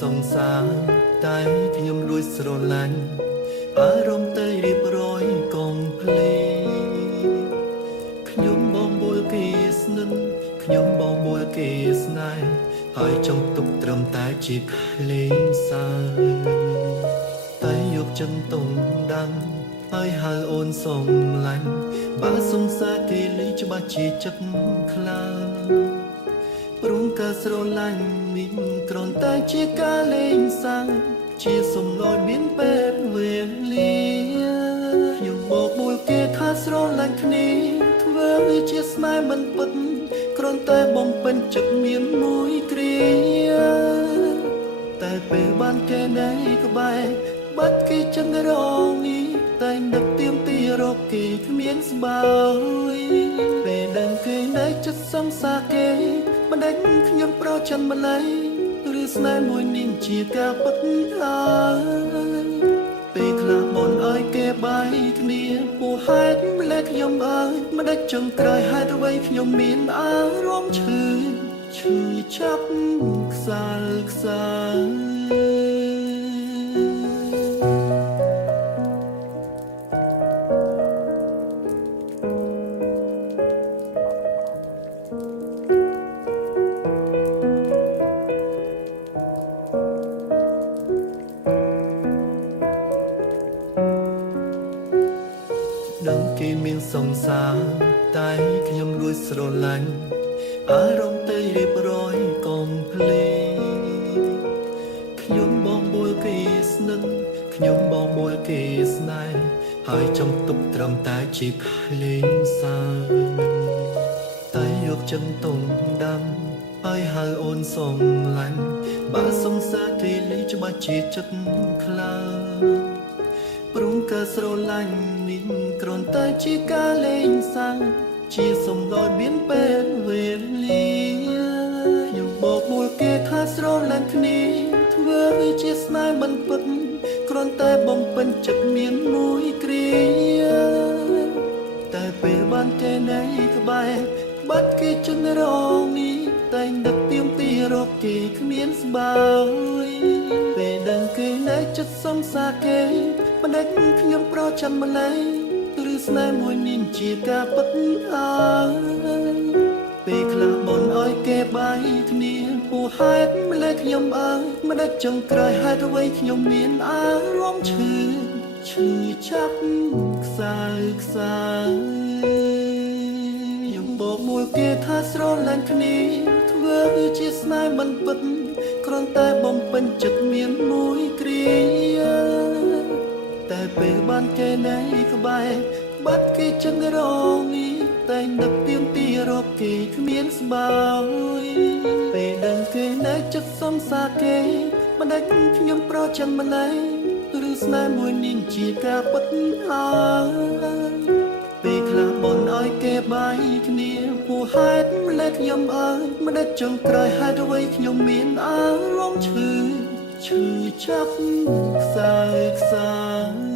សង្សារតែខ្ញុំលួចស្រឡាញ់អារម្មណ៍តែរៀបរយកងភ្លេងខ្ញុំបងបួលគេស្និទ្ធខ្ញុំបងបួលគេស្នេហ៍ហើយចង់ទុកត្រឹមតែជាក្លេងសើតែយកចិនតុងដាំងហើយហៅអូនសំឡាញ់បើសង្សារគេលីច្បាស់ជាចិត្តខ្លាំងព្រមការស្រឡាញ់នេះគ្រាន់តែជាការលេងសើចជាសំណោយមានពេលវេលាខ្ញុំបោកបួលគេថាស្រឡាញ់គ្នាធ្វើជាស្នេហ៍មិនពិតគ្រាន់តែបំពេញចិត្តមានមួយគ្រាតែពេលបានគេនៅក្បែរបាត់គេចឹងរងនេះតែនឹកទៀមទីរកគេគ្មានស្បើយពេលដឹងគេនៅចិត្តសង្សារគេមិនដឹងខ្ញុំប្រច័ណ្ឌម្ល៉េះឬស្នេហ៍មួយនេះជាការពិតហើយពេលខ្លះបនឲ្យគេបាយគ្នាពោះហេតុម្ល៉េះខ្ញុំអើយមិនដឹងចង់ក្រោយហេតុអ្វីខ្ញុំមានអារម្មណ៍ឈឺចាប់ខ្សើខ្សើដឹងគេមានសង្សារតែខ្ញុំលួចស្រឡាញ់អារម្មណ៍តែរៀបរយកងភ្លេងខ្ញុំបងបួលគេស្និទ្ធខ្ញុំបងបួលគេស្នេហ៍ហើយចង់ទុកត្រឹមតែជាក្លេងសើតែយកចិនតុងដាំហើយហៅអូនសំឡាញ់បើសង្សារគេលីច្បាស់ជាចិត្តខ្លាំងព្រមការស្រឡាញ់នេះគ្រាន់តែជាការលេងសើចជាសំណោយមានពេលវេលាខ្ញុំបោកបួលគេថាស្រឡាញ់គ្នាធ្វើជាស្នេហ៍មិនពិតគ្រាន់តែបំពេញចិត្តមានមួយគ្រាតែពេលបានគេនៅក្បែរបាត់គេចឹងរងនេះតែនឹកទៀមទីរកគេគ្មានស្បើយពេលដឹងគេនៅចិត្តសង្សារគេមិនដឹងខ្ញុំប្រច័ណ្ឌម្ល៉េះឬស្នេហ៍មួយនេះជាការពិតហើយពេលខ្លះបនឲ្យគេបាយគ្នាពោះហេតុម្ល៉េះខ្ញុំអើយមិនដឹងចង់ក្រោយហេតុអ្វីខ្ញុំមានអារម្មណ៍ឈឺចាប់ខ្សើខ្សើខ្ញុំបោកមួយគេថាស្រឡាញ់គ្នាធ្វើជាស្នេហ៍មិនពិតគ្រាន់តែបំពេញចិត្តមានមួយគ្រាតែពេលបានគេនៅក្បែរបាត់គេចឹងរងនេះតែនឹកទៀមទីរកគេគ្មានស្បើយពេលដឹងគេនៅចិត្តសង្សារគេមិនដឹងខ្ញុំប្រច័ណ្ឌម្ល៉េះឬស្នេហ៍មួយនេះជាការពិតហើយពេលខ្លះបនឲ្យគេបាយគ្នាពោះហេតុម្ល៉េះខ្ញុំអើយមិនដឹងចង់ក្រោយហេតុអ្វីខ្ញុំមានអារម្មណ៍ឈឺចាប់ខ្សើខ្សើ